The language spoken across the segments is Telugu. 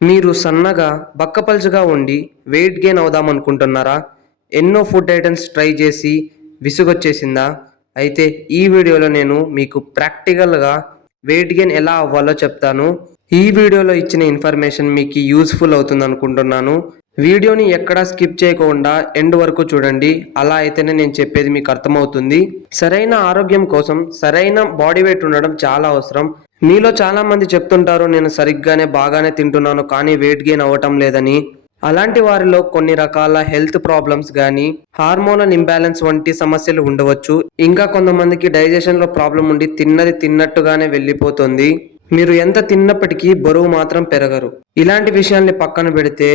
మీరు సన్నగా, బక్కపలుచగా ఉండి వెయిట్ గెయిన్ అవుదామనుకుంటున్నారా? ఎన్నో ఫుడ్ ఐటమ్స్ ట్రై చేసి విసుగొచ్చేసిందా? అయితే ఈ వీడియోలో నేను మీకు ప్రాక్టికల్‌గా వెయిట్ గెయిన్ ఎలా అవ్వాలో చెప్తాను. ఈ వీడియోలో ఇచ్చిన ఇన్ఫర్మేషన్ మీకు యూజ్‌ఫుల్ అవుతుందనుకుంటున్నాను. వీడియోని ఎక్కడా స్కిప్ చేయకుండా ఎండ్ వరకు చూడండి. అలా అయితేనే నేను చెప్పేది మీకు అర్థమవుతుంది. సరైన ఆరోగ్యం కోసం సరైన బాడీ వెయిట్ ఉండడం చాలా అవసరం. మీలో చాలా మంది చెప్తుంటారు, నేను సరిగ్గానే బాగానే తింటున్నాను కానీ వెయిట్ గెయిన్ అవ్వటం లేదని. అలాంటి వారిలో కొన్ని రకాల హెల్త్ ప్రాబ్లమ్స్ గానీ, హార్మోనల్ ఇంబ్యాలెన్స్ వంటి సమస్యలు ఉండవచ్చు. ఇంకా కొంతమందికి డైజెషన్‌లో ప్రాబ్లమ్ ఉండి తిన్నది తిన్నట్టుగానే వెళ్ళిపోతుంది. మీరు ఎంత తిన్నప్పటికీ బరువు మాత్రం పెరగరు. ఇలాంటి విషయాల్ని పక్కన పెడితే,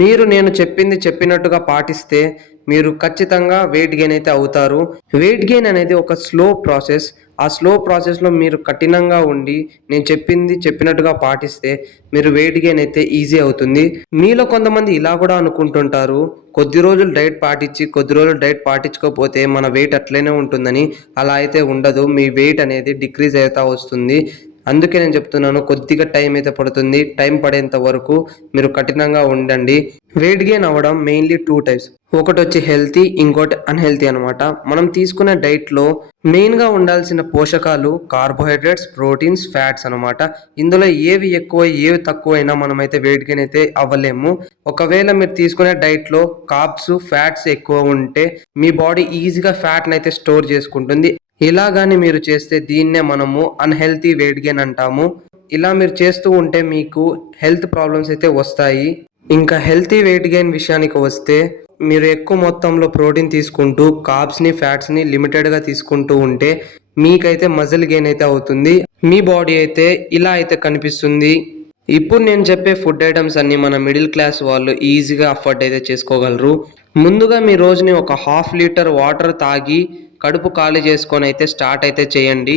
మీరు నేను చెప్పింది చెప్పినట్టుగా పాటిస్తే మీరు ఖచ్చితంగా వెయిట్ గెయిన్ అయితే అవుతారు. వెయిట్ గెయిన్ అనేది ఒక స్లో ప్రాసెస్. ఆ స్లో ప్రాసెస్‌లో మీరు కఠినంగా ఉండి, నేను చెప్పింది చెప్పినట్టుగా పాటిస్తే మీరు వెయిట్ గెయిన్ అయితే ఈజీ అవుతుంది. మీలో కొంతమంది ఇలా కూడా అనుకుంటుంటారు, కొద్ది రోజులు డైట్ పాటించి, కొద్ది రోజులు డైట్ పాటించకపోతే మన వెయిట్ అట్లనే ఉంటుందని. అలా అయితే ఉండదు. మీ వెయిట్ అనేది డిక్రీజ్ అవుతా వస్తుంది. అందుకే నేను చెప్తున్నాను, కొద్దిగా టైం అయితే పడుతుంది. టైం పడేంత వరకు మీరు కఠినంగా ఉండండి. వెయిట్ గెయిన్ అవ్వడం మెయిన్లీ 2 టైప్స్. ఒకటొచ్చి హెల్తీ, ఇంకోటి అన్‌హెల్తీ అనమాట. మనం తీసుకునే డైట్‌లో మెయిన్‌గా ఉండాల్సిన పోషకాలు కార్బోహైడ్రేట్స్, ప్రోటీన్స్, ఫ్యాట్స్ అనమాట. ఇందులో ఏవి ఎక్కువ, ఏవి తక్కువైనా మనమైతే వెయిట్ గెయిన్ అయితే అవ్వలేము. ఒకవేళ మీరు తీసుకునే డైట్‌లో కార్బ్స్, ఫ్యాట్స్ ఎక్కువ ఉంటే మీ బాడీ ఈజీగా ఫ్యాట్‌ని అయితే స్టోర్ చేసుకుంటుంది. ఇలా గాని మీరు చేస్తే దీన్నే మనము అన్‌హెల్తీ వెయిట్ గెయిన్ అంటాము. ఇలా మీరు చేస్తూ ఉంటే మీకు హెల్త్ ప్రాబ్లమ్స్ అయితే వస్తాయి. ఇంకా హెల్తీ వెయిట్ గెయిన్ విషయానికి వస్తే, మీరు ఎక్కువ మొత్తంలో ప్రోటీన్ తీసుకుంటూ కార్బ్స్‌ని, ఫ్యాట్స్‌ని లిమిటెడ్‌గా తీసుకుంటూ ఉంటే మీకైతే మజిల్ గెయిన్ అయితే అవుతుంది. మీ బాడీ అయితే ఇలా అయితే కనిపిస్తుంది. ఇప్పుడు నేను చెప్పే ఫుడ్ ఐటమ్స్ అన్నీ మన మిడిల్ క్లాస్ వాళ్ళు ఈజీగా అఫోర్డ్ అయితే చేసుకోగలరు. ముందుగా మీ రోజుని ఒక హాఫ్ లీటర్ వాటర్ తాగి కడుపు ఖాళీ చేసుకొని అయితే స్టార్ట్ అయితే చేయండి.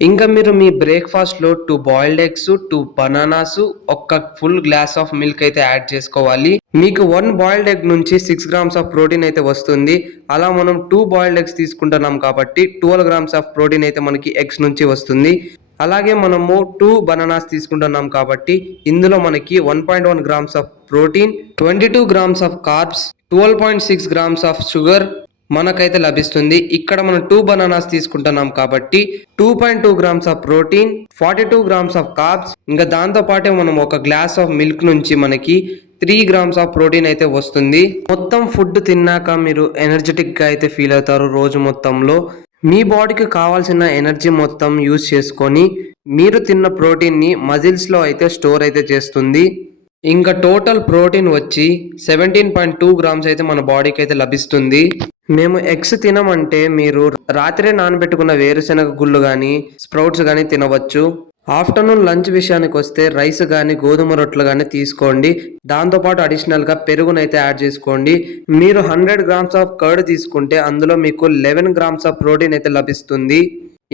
ఇంకా మీరు మీ బ్రేక్‌ఫాస్ట్‌లో 2 బాయిల్డ్ ఎగ్స్, 2 బనానాస్, ఒక ఫుల్ గ్లాస్ ఆఫ్ మిల్క్ అయితే యాడ్ చేసుకోవాలి. మీకు 1 బాయిల్డ్ ఎగ్ నుంచి 6 గ్రామ్స్ ఆఫ్ ప్రోటీన్ అయితే వస్తుంది. అలా మనం 2 బాయిల్డ్ ఎగ్స్ తీసుకుంటున్నాం కాబట్టి 12 గ్రామ్స్ ఆఫ్ ప్రోటీన్ అయితే మనకి ఎగ్స్ నుంచి వస్తుంది. అలాగే మనము 2 బనానాస్ తీసుకుంటున్నాం కాబట్టి ఇందులో మనకి 1.1 grams of protein, 22 grams of carbs, 12.6 grams of sugar మనకైతే లభిస్తుంది. ఇక్కడ మనం 2 బనానాస్ తీసుకుంటున్నాం కాబట్టి 2.2 grams of protein, 42 grams of carbs, ఇంకా దాంతో పాటే మనం ఒక గ్లాస్ ఆఫ్ మిల్క్ నుంచి మనకి 3 గ్రామ్స్ ఆఫ్ ప్రోటీన్ అయితే వస్తుంది. మొత్తం ఫుడ్ తిన్నాక మీరు ఎనర్జెటిక్ గా అయితే ఫీల్ అవుతారు. రోజు మొత్తంలో మీ బాడీకి కావాల్సిన ఎనర్జీ మొత్తం యూజ్ చేసుకొని మీరు తిన్న ప్రోటీన్ ని మజిల్స్ లో అయితే స్టోర్ అయితే చేస్తుంది. ఇంకా టోటల్ ప్రోటీన్ వచ్చి 17.2 గ్రామ్స్ అయితే మన బాడీకి అయితే లభిస్తుంది. మేము ఎగ్స్ తినమంటే మీరు రాత్రే నానబెట్టుకున్న వేరుశెనగ గుళ్ళు కానీ, స్ప్రౌట్స్ కానీ తినవచ్చు. ఆఫ్టర్నూన్ లంచ్ విషయానికి వస్తే రైస్ కానీ, గోధుమ రొట్టెలు కానీ తీసుకోండి. దాంతోపాటు అడిషనల్గా పెరుగునైతే యాడ్ చేసుకోండి. మీరు 100 గ్రామ్స్ ఆఫ్ కర్డ్ తీసుకుంటే అందులో మీకు 11 గ్రామ్స్ ఆఫ్ ప్రోటీన్ అయితే లభిస్తుంది.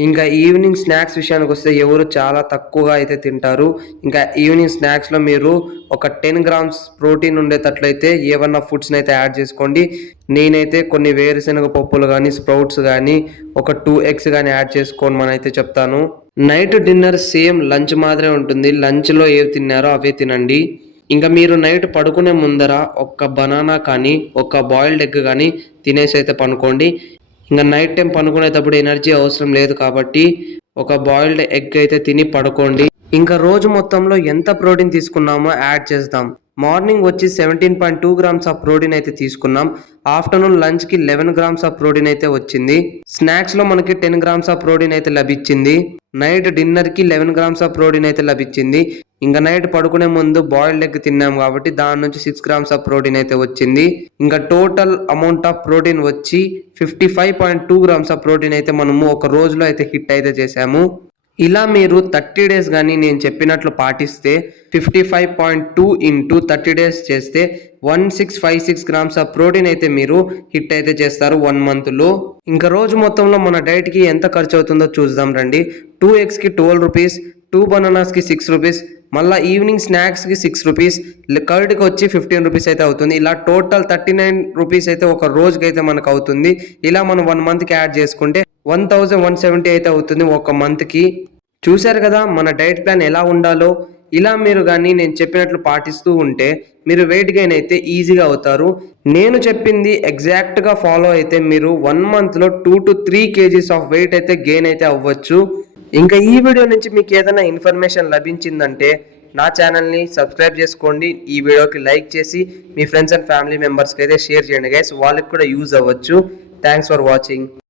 ఇంకా ఈవినింగ్ స్నాక్స్ విషయానికి వస్తే ఎవరు చాలా తక్కువగా అయితే తింటారు. ఇంకా ఈవినింగ్ స్నాక్స్లో మీరు ఒక 10 గ్రామ్స్ ప్రోటీన్ ఉండేటట్లయితే ఏమన్నా ఫుడ్స్ని అయితే యాడ్ చేసుకోండి. నేనైతే కొన్ని వేరుశెనగ పప్పులు కానీ, స్ప్రౌట్స్ కానీ, ఒక 2 ఎగ్స్ కానీ యాడ్ చేసుకోని మనం అయితే చెప్తాను. నైట్ డిన్నర్ సేమ్ లంచ్ మాదిరే ఉంటుంది. లంచ్లో ఏవి తిన్నారో అవే తినండి. ఇంకా మీరు నైట్ పడుకునే ముందర ఒక బనానా కానీ, ఒక బాయిల్డ్ ఎగ్ కానీ తినేసి అయితే పనుకోండి. ఇంకా నైట్ టైం పనుకునేటప్పుడు ఎనర్జీ అవసరం లేదు కాబట్టి ఒక బాయిల్డ్ ఎగ్ అయితే తిని పడుకోండి. ఇంకా రోజు మొత్తంలో ఎంత ప్రోటీన్ తీసుకున్నామో యాడ్ చేద్దాం. మార్నింగ్ వచ్చి 17.2 గ్రామ్స్ ఆఫ్ ప్రోటీన్ అయితే తీసుకున్నాం. ఆఫ్టర్నూన్ లంచ్కి 11 గ్రామ్స్ ఆఫ్ ప్రోటీన్ అయితే వచ్చింది. స్నాక్స్లో మనకి 10 గ్రామ్స్ ఆఫ్ ప్రోటీన్ అయితే లభించింది. నైట్ డిన్నర్కి 11 గ్రామ్స్ ఆఫ్ ప్రోటీన్ అయితే లభించింది. ఇంకా నైట్ పడుకునే ముందు బాయిల్డ్ ఎగ్ తిన్నాం కాబట్టి దాని నుంచి 6 గ్రామ్స్ ఆఫ్ ప్రోటీన్ అయితే వచ్చింది. ఇంకా టోటల్ అమౌంట్ ఆఫ్ ప్రోటీన్ వచ్చి 55.2 గ్రామ్స్ ఆఫ్ ప్రోటీన్ అయితే మనము ఒక రోజులో అయితే హిట్ అయితే చేసాము. ఇలా మీరు 30 డేస్ కానీ నేను చెప్పినట్లు పాటిస్తే 55.2 ఇంటూ 30 డేస్ చేస్తే 1656 గ్రామ్స్ ఆఫ్ ప్రోటీన్ అయితే మీరు హిట్ అయితే చేస్తారు 1 మంత్లో. ఇంకా రోజు మొత్తంలో మన డైట్కి ఎంత ఖర్చు అవుతుందో చూద్దాం రండి. 2 ఎగ్స్కి 12 రూపీస్, 2 బనానాస్కి 6 రూపీస్, మళ్ళీ ఈవినింగ్ స్నాక్స్కి 6 రూపీస్, కర్డ్కి వచ్చి 15 రూపీస్ అయితే అవుతుంది. ఇలా టోటల్ 39 రూపీస్ అయితే ఒక రోజుకి అయితే మనకు అవుతుంది. ఇలా మనం 1 మంత్కి యాడ్ చేసుకుంటే 1170 అయితే అవుతుంది ఒక మంత్కి. చూశారు కదా మన డైట్ ప్లాన్ ఎలా ఉండాలో. ఇలా మీరు కానీ నేను చెప్పినట్లు పాటిస్తూ ఉంటే మీరు వెయిట్ గెయిన్ అయితే ఈజీగా అవుతారు. నేను చెప్పింది ఎగ్జాక్ట్గా ఫాలో అయితే మీరు 1 మంత్లో 2 to 3 kgs ఆఫ్ వెయిట్ అయితే గెయిన్ అయితే అవ్వచ్చు. ఇంకా ఈ వీడియో నుంచి మీకు ఏదైనా ఇన్ఫర్మేషన్ లభించిందంటే నా ఛానల్ని సబ్స్క్రైబ్ చేసుకోండి. ఈ వీడియోకి లైక్ చేసి మీ ఫ్రెండ్స్ అండ్ ఫ్యామిలీ మెంబర్స్కి అయితే షేర్ చేయండి గైస్, వాళ్ళకి కూడా యూజ్ అవ్వచ్చు. Thanks for watching.